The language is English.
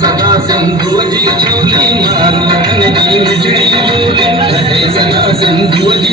सदा सिंधु जी छोली मारन जी मिठड़ी बोली रहे सदा सिंधु जी